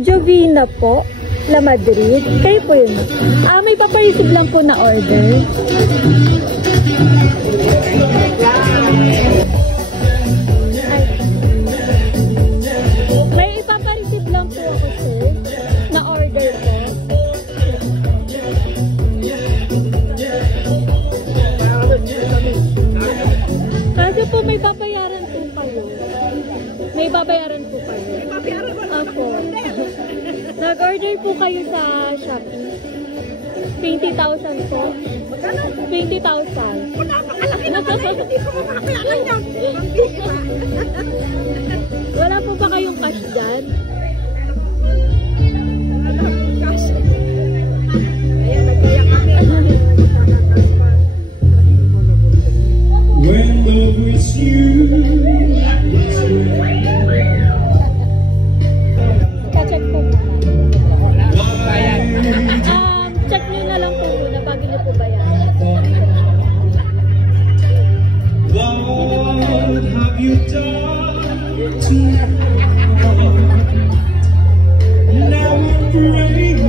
Jovina po, La Madrid. Kayo po yun. May papareceive lang po na order. May ipapareceive lang po ako, sir, na order po. Kasi po may babayaran po kayo. May babayaran po kayo. May babayaran po ako. Nag-order po kayo sa Shopee. 20,000 po. Magkano? 20,000. Napakalaki naman eh. Hindi ko makakilala yan. Wala po ba kayong cash dyan? Wala akong cash. Ayan, nag-iyak kami. When love is you. Check po muna. Check nyo na lang po muna bago nyo po bayan. What have you done to me? Now I'm praying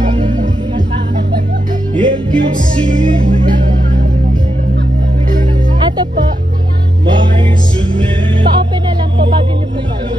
if you see. Ito po. Pa-open na lang po bago nyo po bayan.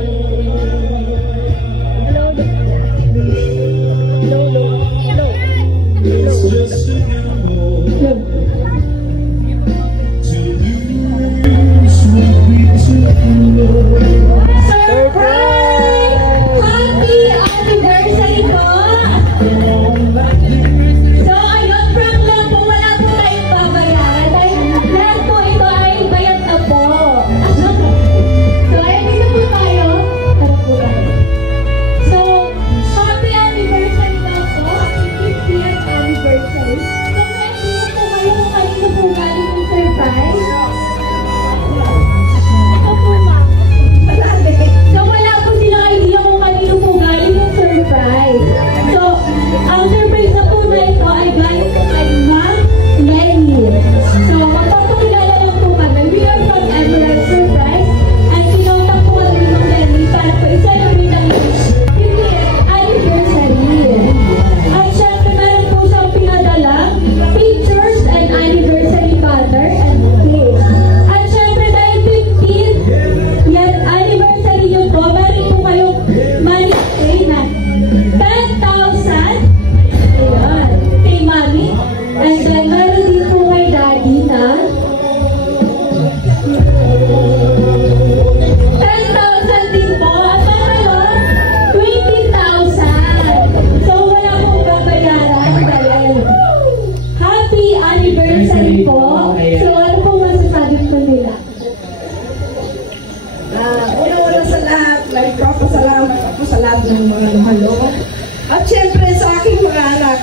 At syempre sa aking mga anak,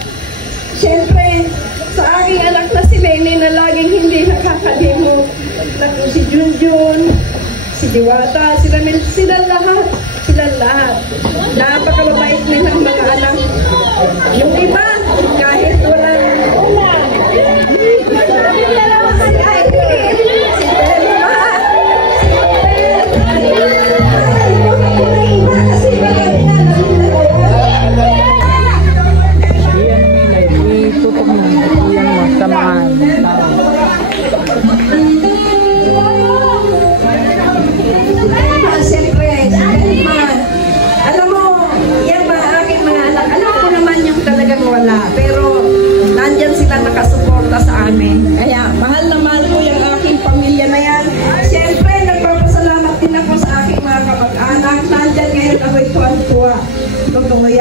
syempre sa aking anak na si Lenny na laging hindi nakakalimot, si Junjun, si Diwata, sila lahat. Napakababait nilang mga anak. Yung iba, kahit walang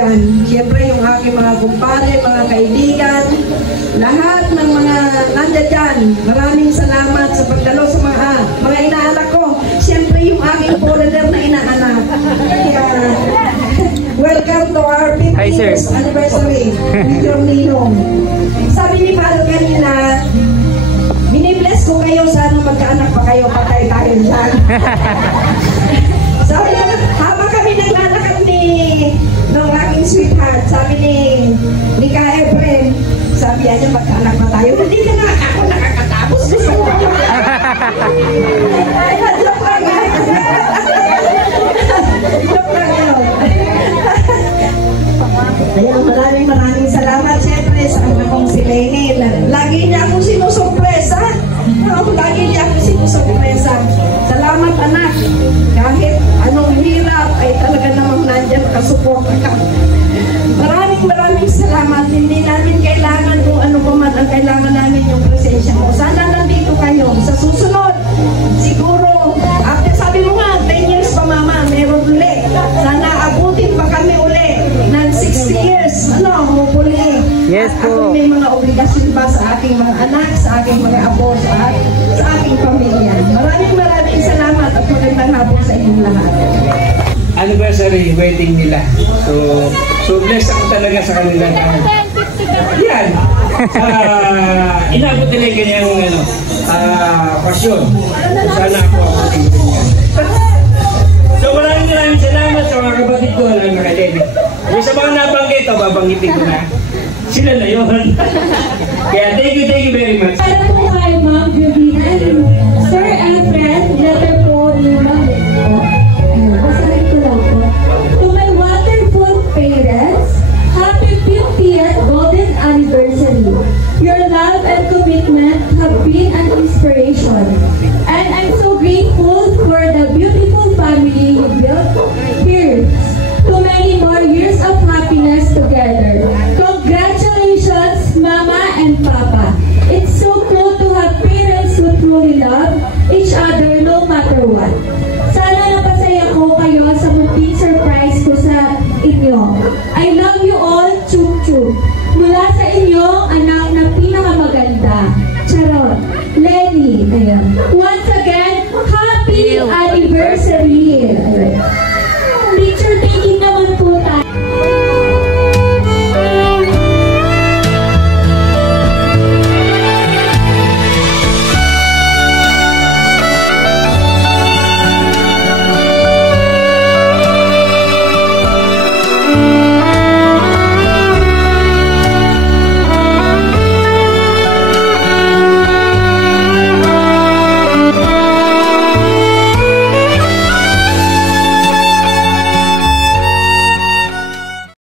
dyan. Siyempre yung aking mga kumpare, mga kaibigan, lahat ng mga nandiyan dyan. Maraming salamat sa pagdalo sa mga inaanak ko. Siyempre yung aking foreigner na inaanak. Kaya, welcome to our 50 years anniversary with your Ninong. Sabi ni Palo kanina, binibless ko kayo, sana magkaanak pa kayo, patay tayo dyan. Sabi na, habang kami naglalakad ng aking sweetheart, sabi ni Ka Efren, sabi niya, magkaanak pa tayo. Hindi ka na, ako nakakatapos. Gusto ko. Joke lang yan. Joke lang yun. Kaya maraming salamat siyempre sa anak kong si Lenny. Lagi niya akong sinusurpresa. Lagi niya akong sinusurpresa. Salamat anak. Kahit anong hirap ay talaga namang nandyan nakasuporta ka. Maraming salamat. Hindi namin kailangan kung ano pa man ang kailangan namin yung presensya mo. Sana nandito kayo. Sa susunod, siguro, after sabi mo nga, 10 years pa mama, meron ulit. Sana abutin pa kami ulit ng 60 years. Hopefully. Yes po. Ako may mga obligasyon pa sa aking mga anak, sa aking mga apo, sa aking pamilya. Maraming salamat at magandang hapon sa inyong lahat. Anniversary wedding nila. So blessed ako talaga sa kanila. Yan. Inabot nila yung ganyang pasyon. Sana ako yan. So maraming salamat sa mga kapatid ko na mga David. Yung sa mga nabanggit, babanggitin ko na. Sila na yun. Kaya thank you very much. Alam po kay Ma'am Vivian, Sir Efren, letter po ni Ma'am Leko. Basahin ko lang po. To my wonderful parents, happy 50th golden anniversary. Your love and commitment have been an inspiration.